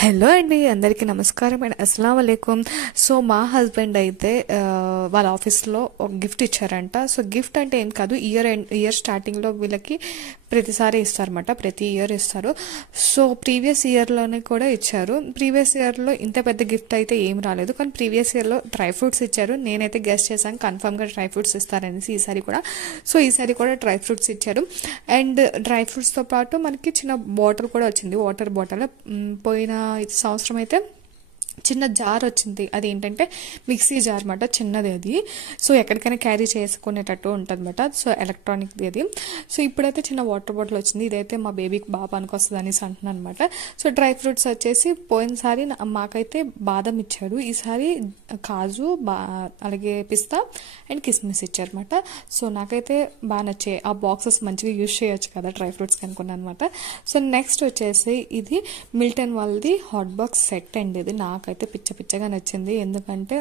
Hello అండి, అందరికీ నమస్కారం అండ్ అస్సలం వాలేకుమ్. సో మా హస్బెండ్ అయితే వాళ్ళ ఆఫీస్లో ఒక గిఫ్ట్ ఇచ్చారంట. సో గిఫ్ట్ అంటే ఏం కాదు, ఇయర్ స్టార్టింగ్లో వీళ్ళకి ప్రతిసారి ఇస్తారన్నమాట, ప్రతి ఇయర్ ఇస్తారు. సో ప్రీవియస్ ఇయర్లోనే కూడా ఇచ్చారు. ప్రీవియస్ ఇయర్లో ఇంత పెద్ద గిఫ్ట్ అయితే ఏం రాలేదు, కానీ ప్రీవియస్ ఇయర్లో డ్రై ఫ్రూట్స్ ఇచ్చారు. నేనైతే గెస్ట్ చేశాను కన్ఫర్మ్గా డ్రై ఫ్రూట్స్ ఇస్తారనేసి ఈసారి కూడా. సో ఈసారి కూడా డ్రై ఫ్రూట్స్ ఇచ్చారు. అండ్ డ్రై ఫ్రూట్స్తో పాటు మనకి చిన్న బాటిల్ కూడా వచ్చింది, వాటర్ బాటిల్. పోయిన సంవత్సరం అయితే చిన్న జార్ వచ్చింది, అది ఏంటంటే మిక్సీ జార్ అనమాట, చిన్నది అది. సో ఎక్కడికైనా క్యారీ చేసుకునేటట్టు ఉంటుంది అనమాట. సో ఎలక్ట్రానిక్ది అది. సో ఇప్పుడైతే చిన్న వాటర్ బాటిల్ వచ్చింది, ఇదైతే మా బేబీకి బాగా పనికొస్తుంది అనేసి అంటున్నాను అనమాట. సో డ్రై ఫ్రూట్స్ వచ్చేసి పోయినసారి మాకైతే బాదం ఇచ్చాడు, ఈసారి కాజు అలాగే పిస్తా అండ్ కిస్మిస్ ఇచ్చారనమాట. సో నాకైతే బాగా నచ్చాయి ఆ బాక్సెస్, మంచిగా యూజ్ చేయొచ్చు కదా డ్రై ఫ్రూట్స్కి అనుకున్నాను అనమాట. సో నెక్స్ట్ వచ్చేసి ఇది మిల్టన్ వాళ్ళది హాట్ బాక్స్ సెట్ అండి. ఇది నాకైతే పిచ్చగా నచ్చింది, ఎందుకంటే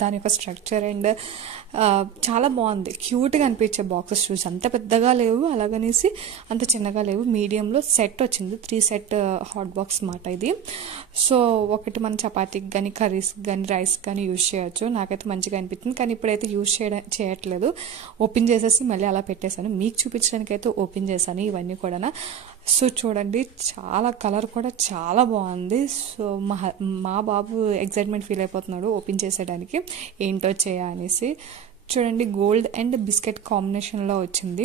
దాని యొక్క స్ట్రక్చర్ అండ్ చాలా బాగుంది, క్యూట్గా అనిపించే బాక్సెస్ చూసి. అంత పెద్దగా లేవు, అలాగనేసి అంత చిన్నగా లేవు, మీడియంలో సెట్ వచ్చింది. 3 సెట్ హాట్ బాక్స్ మాట ఇది. సో ఒకటి మన చపాతీకి కానీ కర్రీస్ కానీ రైస్ కానీ యూజ్ చేయొచ్చు. నాకైతే మంచిగా అనిపించింది, కానీ ఇప్పుడైతే యూజ్ చేయట్లేదు. ఓపెన్ చేసేసి మళ్ళీ అలా పెట్టేశాను, మీకు చూపించడానికి అయితే ఓపెన్ చేశాను ఇవన్నీ కూడా. సో చూడండి, చాలా కలర్ కూడా చాలా బాగుంది. సో మా బాబు ఎక్సైట్మెంట్ ఫీల్ అయిపోతున్నాడు ఓపెన్ చేసేయడానికి, ఏంటో అనేసి. చూడండి, గోల్డ్ అండ్ బిస్కెట్ కాంబినేషన్లో వచ్చింది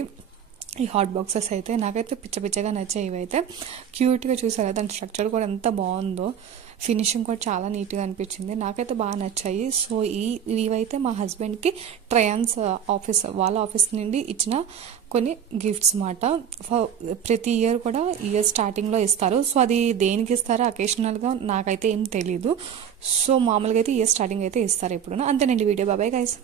ఈ హాట్ బాక్సెస్ అయితే. నాకైతే పిచ్చగా నచ్చాయి ఇవైతే. క్యూట్గా చూసారా, దాని స్ట్రక్చర్ కూడా ఎంత బాగుందో, ఫినిషింగ్ కూడా చాలా నీట్గా అనిపించింది, నాకైతే బాగా నచ్చాయి. సో ఇవైతే మా హస్బెండ్కి ట్రయాన్స్ వాళ్ళ ఆఫీస్ నుండి ఇచ్చిన కొన్ని గిఫ్ట్స్ మాట. ప్రతి ఇయర్ కూడా ఇయర్ స్టార్టింగ్లో ఇస్తారు. సో అది దేనికి ఇస్తారో అకేషనల్గా నాకైతే ఏం తెలీదు. సో మామూలుగా అయితే ఇయర్ స్టార్టింగ్ అయితే ఇస్తారు ఎప్పుడైనా. అంతేనండి వీడియో. బాబాయ్ గైస్.